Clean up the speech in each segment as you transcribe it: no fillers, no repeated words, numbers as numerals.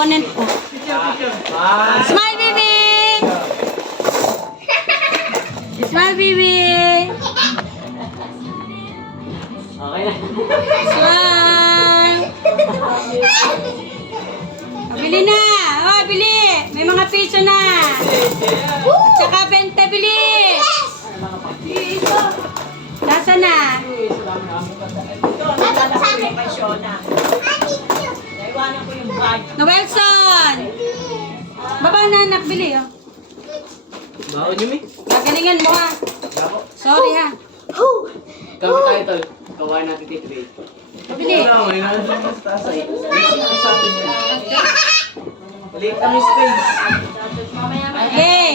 opponent ko. Smile, baby! Smile, baby! Okay na. Smile! Bili na! Oh, bili! May mga piso na! Tsaka 20, bili! Nasa na? Noelson! Baba na anak, bili oh. Baon nyo, Mi? Gagalingan mo ha. Sorry ha. Kami tayo, tol. Kawain natin titibay. Bili. May nandun mas taas ay. Balik ang space. Okay.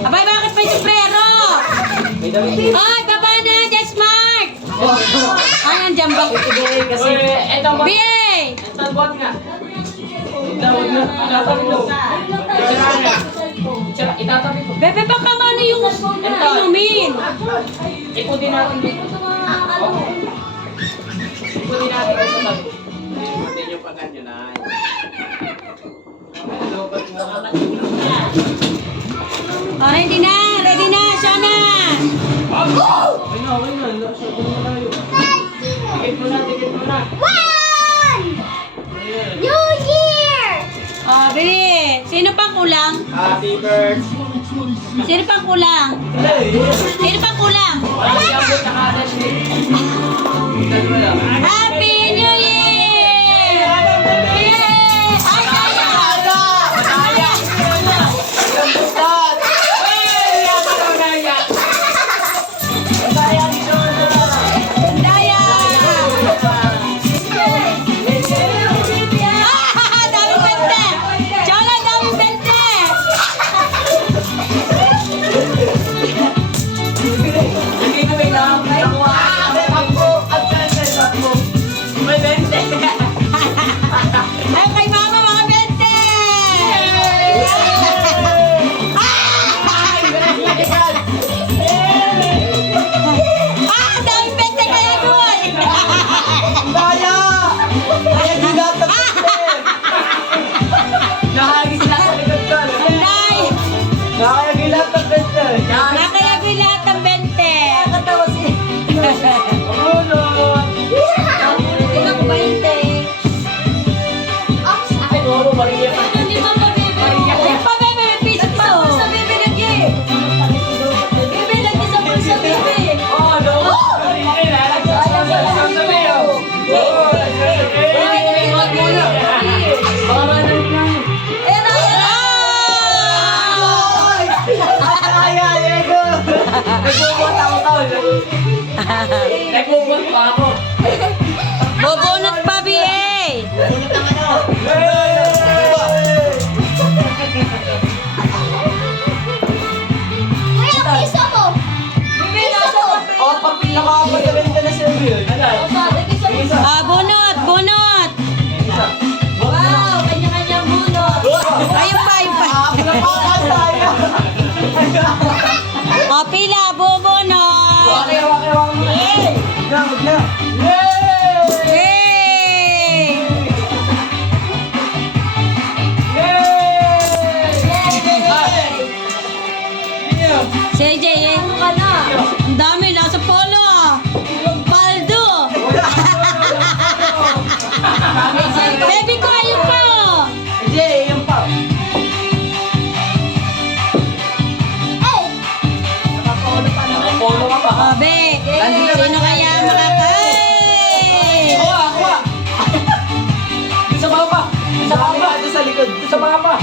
Abay, bakit may sombrero? May damit. Ay, baba na, just smart! Ay, nandiyan ba? Kasi, eto ba? BA! Eto bot nga. Itawag na. Itatabi ko. Itatabi ko. Bebe, baka mano yung inumin? Ikutin natin dito. Ikutin natin sa tabi. Ikutin yung pagkanyo na. Oh, ready na, siya na! Okay na. Sabi mo na tayo. Tikit mo na. New Year! Oh, bili. Sino pang kulang? Happy birthday. Sino pang kulang? Sino pang kulang? Wala si Abo tsaka Ashley. Dalawa lang. Happy New Year! Yay! Ay, Daya! Ah, daming bente! Chola, daming bente! Hindi ko may lang. May bente. Ay, kay mama, mga bente! Ah, daming bente kaya doon! Daya! Kaya gilat ang bente. Nahagis lang sa likod ko. Anday! Kaya gilat ang bente. Nakayagay lahat ng bente! Nakatawa si... Ulot! Tingnan ko 20. Ay, Moro, Maria. Hindi pa pa, bebe. Ay, pa, bebe. May piso pa, oh. Sa bebe lagi. Bebe, lagi sa bulsa, bebe. Oh, no. Ayan na, Nagbubot pa ako. Bobonot pa, BA. Kuya, piso mo! Bebe, nasa Oh, pag nakakapagabenta na sila yun. bunot, bunot. Wow, kanya-kanyang bunot. Ayun pa, ayun pa. O, pila, bubunot. Okay. Wag na. Hey! Si AJ, eh. Ang dami, nasa polo. Paldo. Baby ko, ayun pa. Jay, yung pa. Nakapolo ka pa. O, be. Sino kaya makakay? Kuha. Sa baba. Doon sa likod. Sa baba.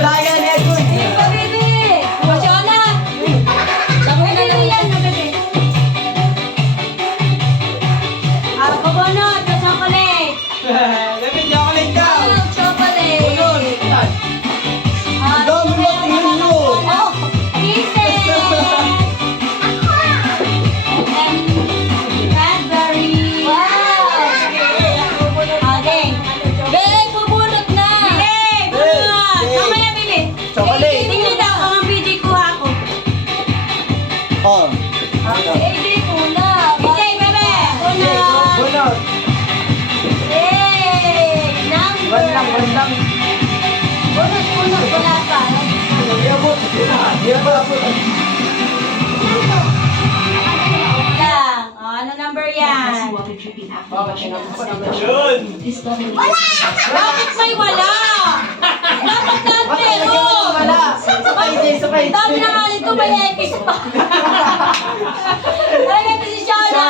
Daya niya ito. Sino pa, baby? Kumasyona. Sabi na lang yan, baby. Bubunot, sa chocolate. Gabi, chocolate ka. Chocolate. Ulol. Dami mo, tingnan nyo. Oh, kisses. And Cadbury. Wow. Okay. Big, bubunot na. Bili, bunot. Mamaya bili. Chocolate. Tingnan daw kung ang BJ kuha ko. Oh. AJ kuna. AJ, bebe. Bunot. Bunot. Yay. Wala pa. Lang. Oh, ano number yan? Yun! Bakit may wala? Dapat lahat meron. Dami na nga nito, may epis pa. Ay, may posisyon na.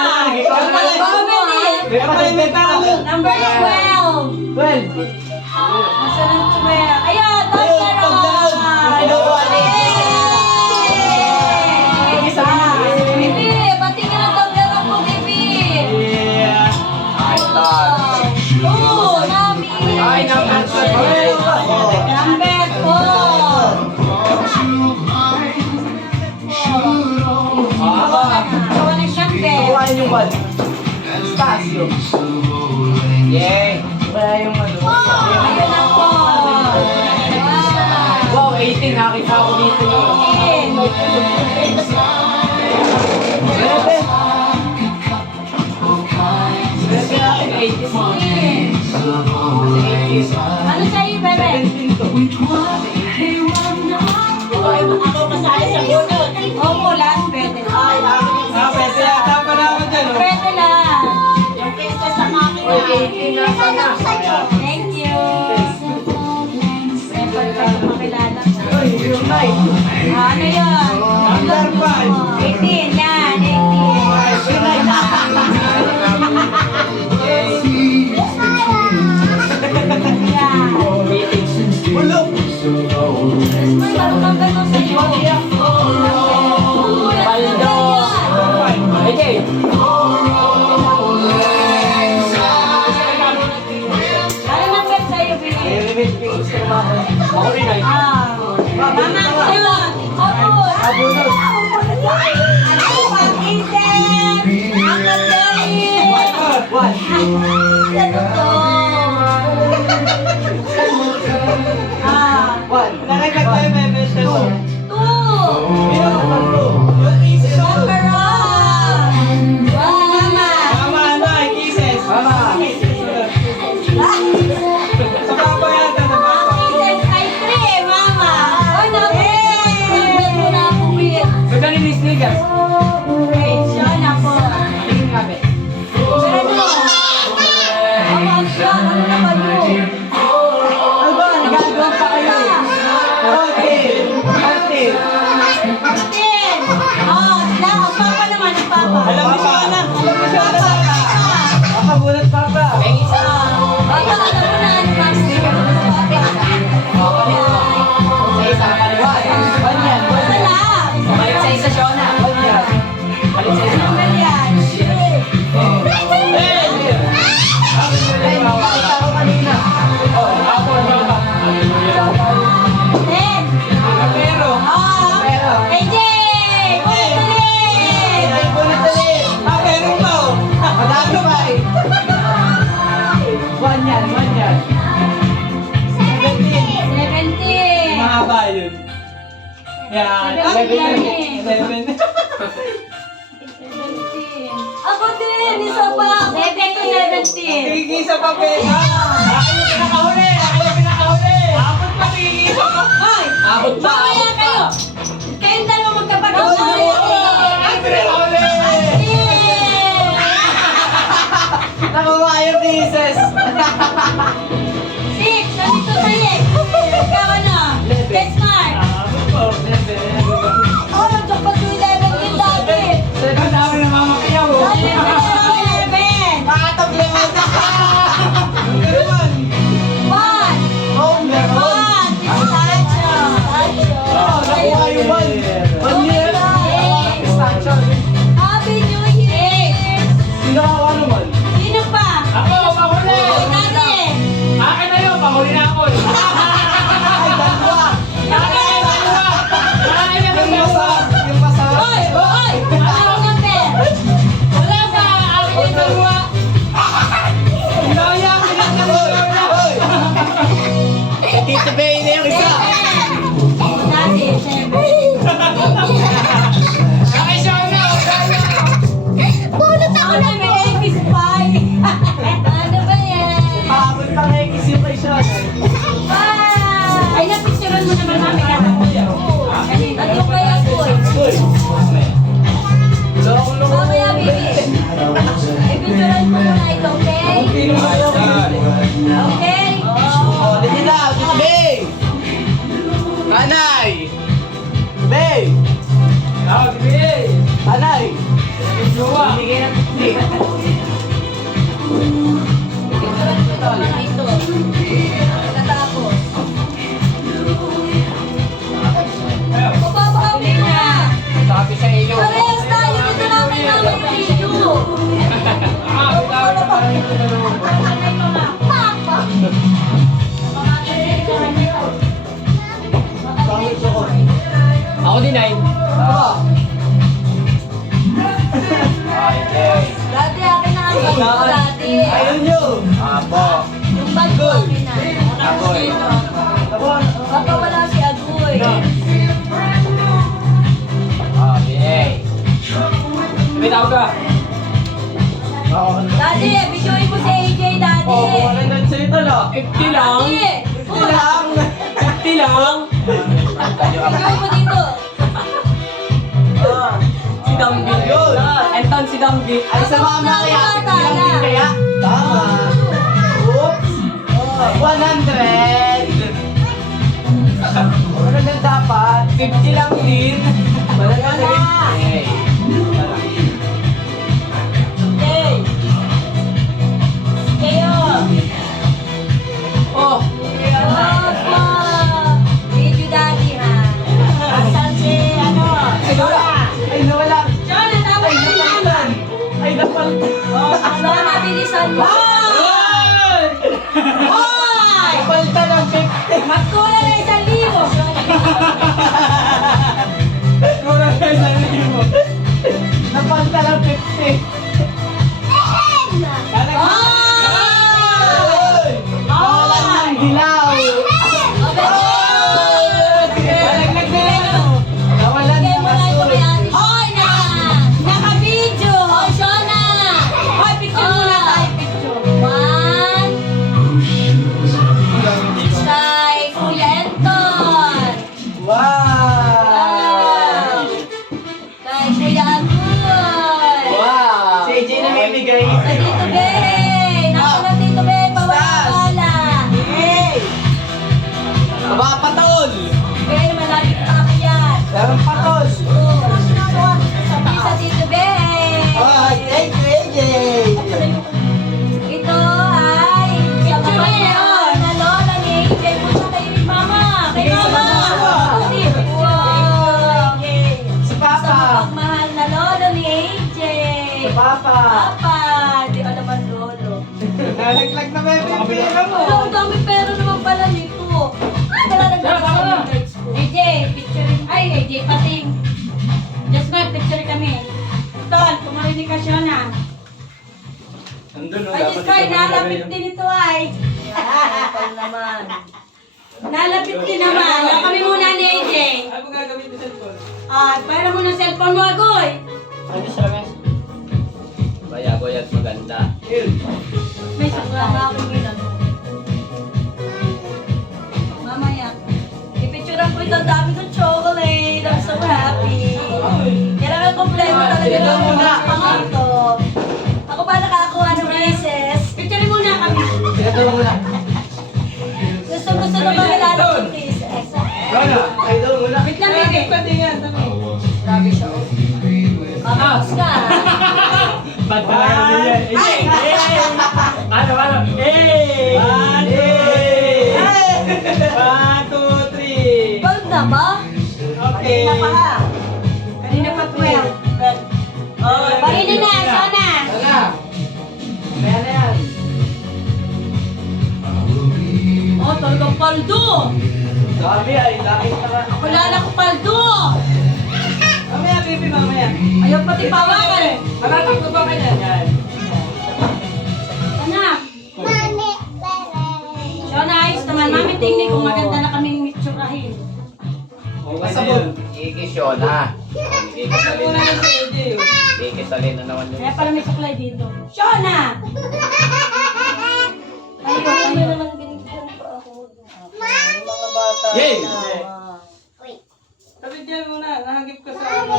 Number 12. 12. Nasa ng 12? Ayan, top meron. Bibi, pati ka ng top meron po, Bibi. Yeah! Oh, Nami. Ay, number 12. Number 4. Gawa ng number. Yay! Kaya yung ano. Ayun na po. Wow, 18. Nakita ko dito yun. 18. Ano sa'yo, bebe? Ako kasali sa bunod. Opo, lahat pwede. Pwede yata pa naman dyan. Pwede lang. Yung kesa sa makina. Thank you. Pwede pa yung makilala. Ano yun? Number 5. 18, yan. 18. Yan. Bulok! May marunong ganun sa'yo. Paldo! Okay. Ano number sa'yo, Bibi? Ako rin ay. Mama, ano? Abot. Abunod. Ano pa? Ethan! Uncle Derry! What? Ano to? What? Narinig tayo may message. 2. Meron ka pa bro. Number 1. Mama. Mama, ano ay kisses? Mama. Sa papa yata na papa. Ethan ay 3, Mama. Oh, number 1 na po, Bibi. Magkano ni sneakers? Okay, siya na po. Tingin nga be. Pero ano? Mama, ano na ba yun? Alba, nagagawa pa kayo. Okay. Ate. Martin! Oh, ang papa naman, ang papa. Alam mo siya na. Alam mo siya na. Papa. Makabunot papa. Papa, alam mo na ano, Maxi. Sa isa, paliwan. Banyan. Wala. Balik sa isa siya na. Banyan. Balik sa isa. Number yan. Ten. Pero. Oh, AJ! Ulit-ulit! Pero pa oh. Madalo ba eh. Banyan. 17. Mahaba yun. Yan. 11. 17. Ako din, isa pa. 7 to 17. Tigigisa pa pera. Akin yung pinakahuli. Abot pa tigigisa pa. Hoy! Abot pa. Mamaya kayo! Kayong dalawa magkapatid. Pinakahuli. Nakuha yung pieces. 6! Nandito sa leg! Ikaw ano? Let's mark! Oh, nagkapag 11 din dati! Ang dami na mamakayaw. Dati na 11! Makatablema na. Number 1. 1! Oh, meron. 1! Pistachio! Nakuha yung 1. 1 year. Pistachio. Happy New Year! Sino ka naman? Sino pa? Ako, mahuli. Ikaw natin! Picturean mo naman mami ka. Ano kaya boy? Mamaya baby. I-picturean mo muna ito, okay? Okay? Oh, dito na, Bay! Kanay! Bay! Kanay! Picturean mo naman ito. Pagkatapos. Papapawi na. Sabi sa iyo. Parehas tayo dito namin namin video. Papa. Ako din ay. Dati akin na ang bag ko dati. Ayaw nyo! Apo. Yung bag ko akin na. Apoy. Baka wala si Agoy. May tawag ka. Dati, videoin mo si AJ dati. Oh, wala na sa'yo tala. 50 lang. Dati. Uy, Lang! 50 lang. videoin mo dito. Si Dambi. Yun. Entan si Dambi. Ay, sa mama kaya. Ilang din kaya? Tama. Oops. 100. Ano na dapat? 50 lang din. Wala na rin. Okay. Kayo. Oh. Opo. Video dati ha. Asan si ano? Ay, nawala. Siya, natapos Ay, na napalitan. Ay, napalitan. Ano, mabilisan mo. Hoy! Napalitan ng 50. Magkulang na 1,000. Kurang kayo sa limo. Napalitan ng 50. Oh! Ay! Nawalan ng dilaw. Nalaglag na yan. Nawalan Bigay ng mo na ito asul. kay Ate. Hoy, naka-video. Hoy, Shona. Hoy, picture muna tayo, picture. One. Kay Kuya Anton. Wow! Kay Kuya Agoy. Wow! Si AJ na may bigay. Sa Tito Bey. Nasa na Tito Bey. Pawala. Hey! Aba, patol! Bey, malapit pa ako yan. Darang patol! Sabi sa Tito Bey. Oh, thank you, AJ! Ito ay sa mga na lola ni AJ. Punta kayo ni Mama. Kay Bigay sa Mama. mama. Wow. Si Sa Papa! pagmahal na lolo ni AJ. Si Papa! Papa. Di ka naman lolo. Nalaglag na may pipira mo! Wala, ang dami pera naman pala nito. Wala nagbasa ng rights ko. AJ, picturein. Ay, AJ, pati. Just my picture kami. Ton, kumarinig ka siya na. Nandun no. Ay, Diyos ko, nalapit din ito ay. Kapal naman. Nalapit din naman. Wala kami muna ni AJ. Ano gagawin sa cellphone? Ah, para mo ng cellphone mo, Agoy. Ano sa lames? Bayagoy at maganda. May sakla na ako ginano. Mamaya. Ipicturean ko ito. Ang dami kong chocolate. I'm so happy. Kailangan kompleto talaga Ito ng muna. mga pangato. Ako pa nakakuha ng pieces. Picturean muna kami. Pinatulong mo na. Gusto na makilala ng pieces. Wala! Ay, doon mo na. Wait lang, baby. Pwede yan. Grabe siya. Kapos ka. Ba't ka lang namin yan? Ay! Ano? Hey! Hey! 1, 2, 3. Gold na ba? Okay. Kanina pa 12. Kanina na, sana. Sana! Kaya na yan. Oh, talagang paldo. Dami ay, dami ka. Kulala ko paldo. Mamaya, baby, mamaya. Ayaw pati pawakan. Matatakbo ba kayo yan? Anak. Siya na ayos naman. Mami, tingnan kung maganda na kaming mitsurahin. Masabog. Ikisyon Ako na lang si AJ. Ikisalin na naman Kaya pala may supply dito. Shona! Ayaw naman binigyan pa ako. Mga bata. Yay! Wait. Sabi dyan muna, nahagip ka sa ano.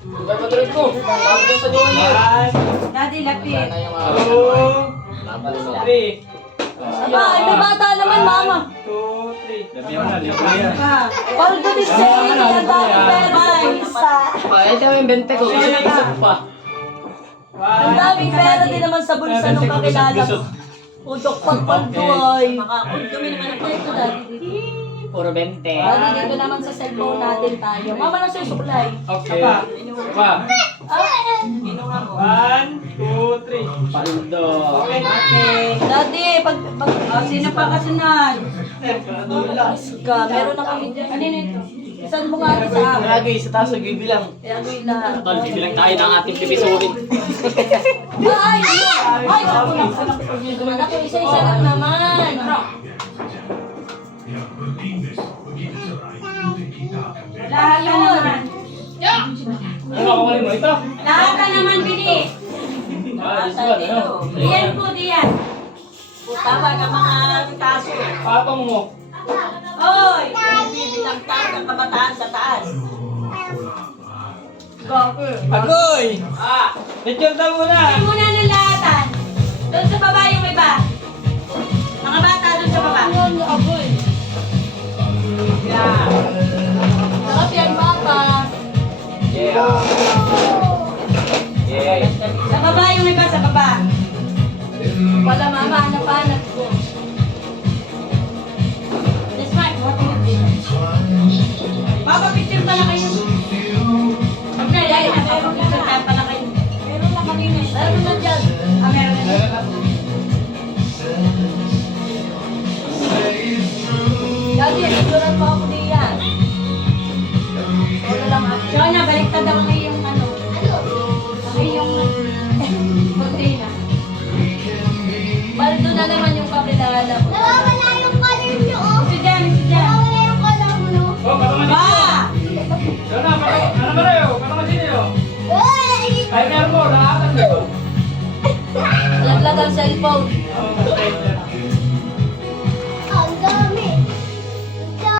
Tugay patulog ko. Sabi dyan sa doon niya. Daddy, lapit. Sana yung 2, 3. Aba, ay may bata naman, mama. 2, 3. Labi mo na, labi mo yan. Paldo ni Sally, ang dami pera sa bulsa. Ay, ito yung 20 ko. Kasi isa pa. Ang daming pera din naman sa bulsa nung kakilala ko. Udok pagpaldo ay. Makakundumi naman ang kwento, Daddy. Dito. Puro 20. Daddy, dito naman sa cellphone natin tayo. Mama na susuklay. Okay. Pa. Ah, inuha mo. 1, 2, 3. Paldo. Okay. Daddy, sino pa kasunod? Ka, meron na kami dyan. Ano ito? Saan mo nga ito sa akin? Lagi sa taas nagbibilang. Kaya ko yung lahat. Tol, bibilang tayo ng ating pipisurin. Ay! Ay! Ako, isa-isa lang naman. Lahat na naman. Ano ako mali mo? Ito. Lahat na naman, Bini. This one, ano? Diyan po, diyan. Tama ka mga kaso. Patong mo. Oy! Bibilang tao ng kabataan sa taas. Gopher. Agoy! Picture daw muna. Hindi muna ng lahatan. Doon sa baba yung iba. Mga bata doon sa baba. Yeah. Sarap yan, bata. Yeah. Yeah. Sa baba yung iba, sa baba. Wala mama, hanap-hanap ko. This mic, what do you think? Papapicture pa na kayo. Okay, dahil papapicture pa na kayo. Meron na kanina. Meron na dyan. Ah, meron na dyan. Daddy, picturean mo ako diyan. Wala lang ako. Siya na, baliktad ako ngayong ano. Ngayong kontina. Baldo na naman yung kakilala ko. Nawawala yung color nyo, oh. Si Jan, si Jan. Nawawala yung color mo, no? Oh, patong Ba! Ano na, ano ba tayo? Patong din yun. Uy! Ay, meron mo, lahatan mo. Laglag ang cellphone.